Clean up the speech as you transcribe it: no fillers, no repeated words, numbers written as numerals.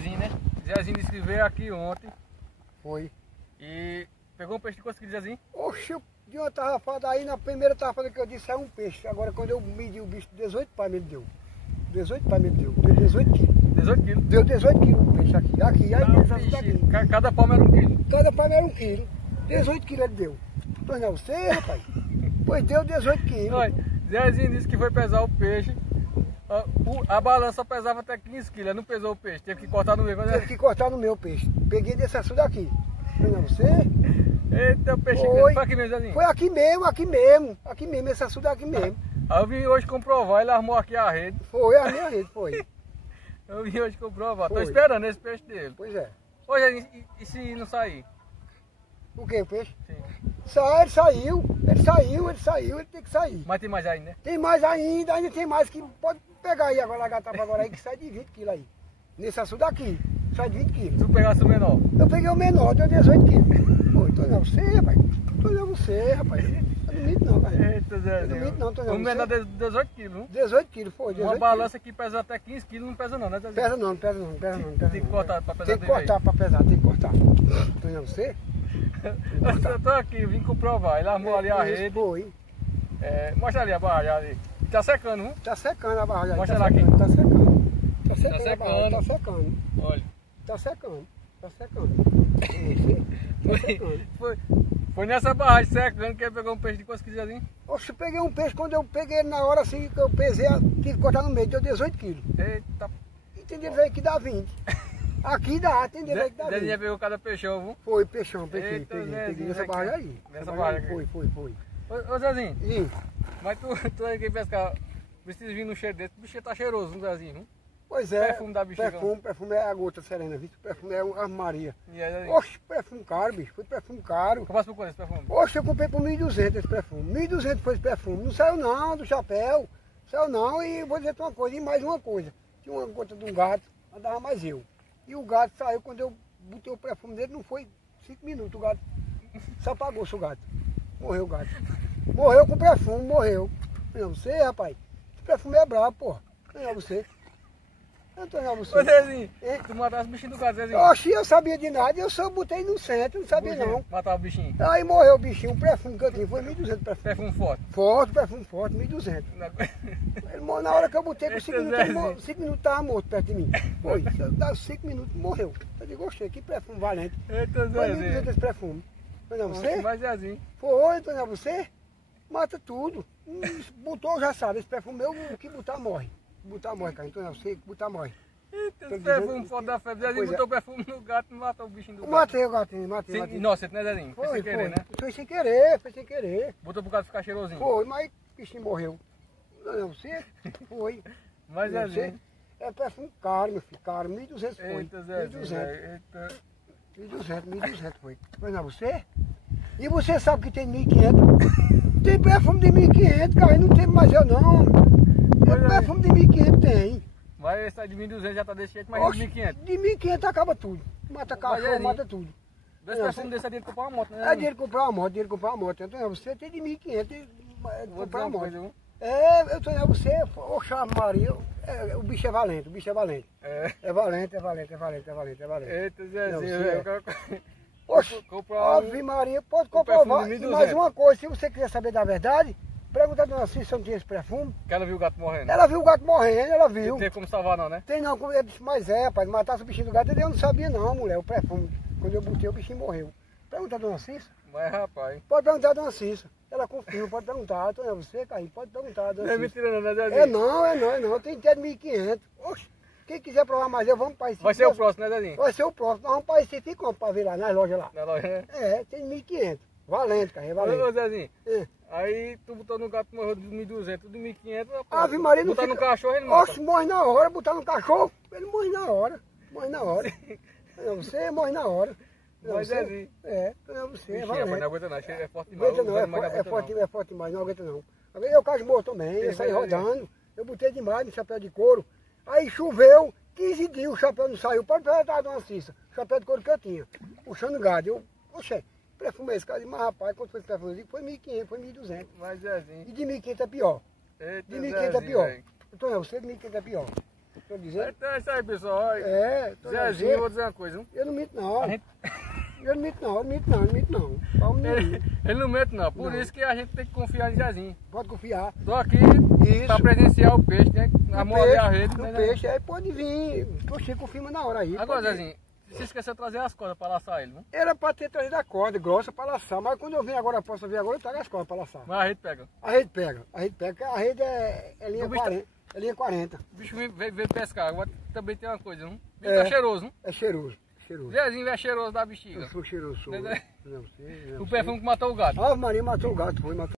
Zezinho, né? Zezinho disse que veio aqui ontem. Foi. E pegou um peixe de quantos quilos, Zezinho? Oxe, de uma tarrafada aí, na primeira tarrafada que eu disse é um peixe. Agora quando eu medi o bicho, 18 pais me deu. 18 pais me deu. Deu 18 quilos. 18 quilos. Deu 18 quilos o peixe aqui. Aqui, aí Não, daqui. cada palma era 1 quilo. Cada palma era 1 quilo. 18 quilos ele deu. Pois não, você, rapaz? Pois deu 18 quilos. Olha, Zezinho disse que foi pesar o peixe. A balança pesava até 15 quilos, não pesou o peixe, teve que cortar no meio. Teve que cortar no meu peixe. Peguei desse açude aqui. Pois não, você? Eita, o peixe Foi. grande. Foi aqui mesmo, Zezinho? Foi aqui mesmo, aqui mesmo. Aqui mesmo, esse açude aqui mesmo. Aí eu vim hoje comprovar, ele armou aqui a rede. Foi a minha rede, foi. Eu vim hoje comprovar, tô Foi. esperando esse peixe dele. Pois é. Ô, Zezinho, e se não sair? O que, o peixe? Sim. Ele saiu, ele tem que sair. Mas tem mais aí, né? Tem mais ainda tem mais que pode pegar aí agora, lagartapa agora aí, que sai de 20 quilos aí. Nesse açude aqui, sai de 20 quilos. Se tu pegasse o menor. Eu peguei o menor, deu 18 quilos. Pô, tô olhando você, rapaz. Tô olhando você, rapaz. Eu não minto não, rapaz. Eita, Eu Zezinho. não minto não, tô olhando O menor você. de 18 quilos, não? 18 quilos, foi, 18 Uma quilos. balança que pesa até 15 quilos não pesa não, né, Zezinho? Pesa não, pesa não, pesa não. Tem que cortar pra pesar Tem que cortar pra pesar, tem que cortar. Tô olhando você? Eu tô aqui, vim comprovar. Ele armou ali a Isso, rede. foi. Mostra ali a barragem ali. Tá secando, não? Tá secando a barragem aí. Mostra tá lá aqui. secando, tá secando. Tá secando, Tá a barragem, tá secando. secando. Olha. Tá secando, tá secando. Tá secando. Foi nessa barragem secando que ele pegou um peixe de quantos quilos, Zezinho? Oxe, eu peguei um peixe, quando eu peguei ele na hora assim, que eu pesei, tive que cortar no meio, deu 18 quilos. Eita. Entendeu aí que dá 20. Aqui dá, entendeu aí que dá 20. Zezinho pegou cada peixão, viu? Foi, peixão, peguei, Eita, peguei Zezinho, nessa barragem aí. Nessa barragem aí. aqui. Foi. Ô Zezinho, E, mas tu aí que pescar, precisa vir num cheiro desse, o bicho tá cheiroso, não, Zezinho, viu? pois é, Perfume da bexiga. perfume é a gota serena, viu? Perfume é uma armaria. E aí, Zezinho? Oxe, perfume caro, bicho, foi perfume caro. Comprasse por quanto esse perfume? Oxe, eu comprei por 1.200 esse perfume. 1.200 foi esse perfume. Não saiu não do chapéu. Saiu não e vou dizer uma coisa, e mais uma coisa. Tinha uma gota de um gato, andava mais eu. E o gato saiu, quando eu botei o perfume dele, não foi 5 minutos, o gato se apagou-se o gato. Morreu o gato. Morreu com o perfume, morreu. Não, você, rapaz, esse perfume é brabo, porra. Não é você. Eu não tô olhando você. Ô Zezinho, Hein? tu matasse o bichinho do gato, Zezinho. Oxi, eu sabia de nada, eu só botei no centro, não sabia não. Matava o bichinho. Aí morreu o bichinho, o perfume que eu tinha foi 1.200 perfume. Perfume forte. Forte, perfume forte, 1.200. Ele morreu na hora que eu botei, com 5 Esse minutos, Zezinho. 5 minutos estava morto perto de mim. Foi, dá 5 minutos, morreu. Eu digo, oxe, que perfume valente. Eita, Foi 1.200 Zezinho. esse perfume. Foi não você? Mas Zezinho. Foi, então não é você? Mata tudo. Botou, já sabe, esse perfume meu, o que botar morre. Botar morre, cara, então não é você, botar morre. Eita, Tô esse perfume dizendo- forte da febre. Zezinho Pois é. botou perfume no gato e matou o bichinho do Eu gato. matei o gatinho, matei. Sem, matei. inocente, né, Zezinho? Foi sem querer, né? Foi sem querer, foi sem querer. Botou pro gato ficar cheirosinho. Foi, mas o bichinho morreu. Não é você? Foi. Mas Não, Zezinho. É perfume caro, meu filho, caro. 1.200 foi. Eita, Zezinho. 1.200. Eita. 1.200 foi. Mas não é você? E você sabe que tem 1.500? Tem perfume de 1.500, cara, não tem mais eu não. Pois é. Perfume de 1.500 tem. Mas esse aí de 1.200 já tá desse jeito, mas Oxe, de 1.500. de 1.500 acaba tudo. Mata cachorro, Zezinho. mata tudo. Dois Não, perfumes desse aí de comprar uma moto, né? É Zezinho? dinheiro de comprar uma moto, dinheiro de comprar uma moto. Então você tem de 1.500 de Vou dizer comprar uma uma moto. coisa, viu? Eu tô dizendo a você, oxa Maria, o bicho é valente, o bicho é valente. É. É valente. Eita, Não, Zezinho. você- eu quero Oxe, comprar Ave Maria, pode perfume comprovar. de E 1.200. mais uma coisa, se você quiser saber da verdade, pergunta a dona Cícera se não tinha esse perfume. Que ela viu o gato morrendo. Ela viu o gato morrendo, ela viu. Não teve como salvar não, né? Tem não, eu disse, mas rapaz, matasse o bichinho do gato, eu não sabia não, mulher, o perfume. Quando eu botei, o bichinho morreu. Pergunta a dona Cícera. Mas rapaz. Pode perguntar a dona Cícera. Ela confirma, pode perguntar. Então é você, Carlinhos, pode perguntar a dona Não é Cícera. mentira não, né, Zezinho? É não, tem até de 1.500. Oxe, quem quiser provar mais, eu vamos para Recife. Vai ser o próximo, né, Zezinho? Vai ser o próximo. Nós vamos para Recife e compra para ver lá nas lojas lá. Na loja, né? É, tem 1.500. Valente, cara, é Ô, valente. Zezinho, É. aí tu botou no gato, morreu de 1.200, de 1.500. Ave Maria, não botar no fica- cachorro, ele mata. Oxe, morre na hora, botar no cachorro, ele morre na hora. Morre na hora. Não, você morre na hora. Não, Mas você, Zezinho. É, não, você é Bichinho, rapaz, não valente. aguenta não, é forte Não demais. aguenta não, Os animais não aguentam é forte demais, não aguenta não. Eu caso morto também, eu saí rodando, eu botei demais no chapéu de couro. Aí choveu, 15 dias o chapéu não saiu, pode perguntar a dona Cícera, o chapéu de couro que eu tinha, puxando gado. Eu, oxe, perfume esse cara, mas rapaz, quando foi esse perfume? Eu digo, foi 1.500, foi 1.200. Mas Zezinho. E de 1.500 é pior. Eita, De 1.500 é Zezinho, pior. velho. Então, você de 1.500 é pior. Tô dizendo. Então é isso aí, pessoal. Olha, Tô Zezinho, dizendo. vou dizer uma coisa. Viu? Eu não minto não. A gente- Eu não minto não, eu não minto não. Vamos Ele não mente não, por Não. isso que a gente tem que confiar em Zezinho. Pode confiar. Tô aqui Isso. para presenciar o peixe, né? A morder a rede. No né? peixe, aí pode vir. Oxi, confirma na hora aí. Agora, pode vir. Zezinho, você esqueceu de trazer as cordas para laçar ele, não? Era para ter trazido a corda grossa para laçar, mas quando eu vim agora, posso vir agora, eu trago as cordas para laçar. Mas a rede pega. A rede pega, a rede é linha O bicho tá- 40. É linha 40. O bicho veio pescar. Agora também tem uma coisa, não? O bicho É. tá cheiroso, não? É cheiroso, cheiroso. Zezinho é cheiroso da bexiga. Eu sou cheiroso, sou. Né? Não sei, O perfume que matou o gato. Ave Maria matou o gato, foi, matou.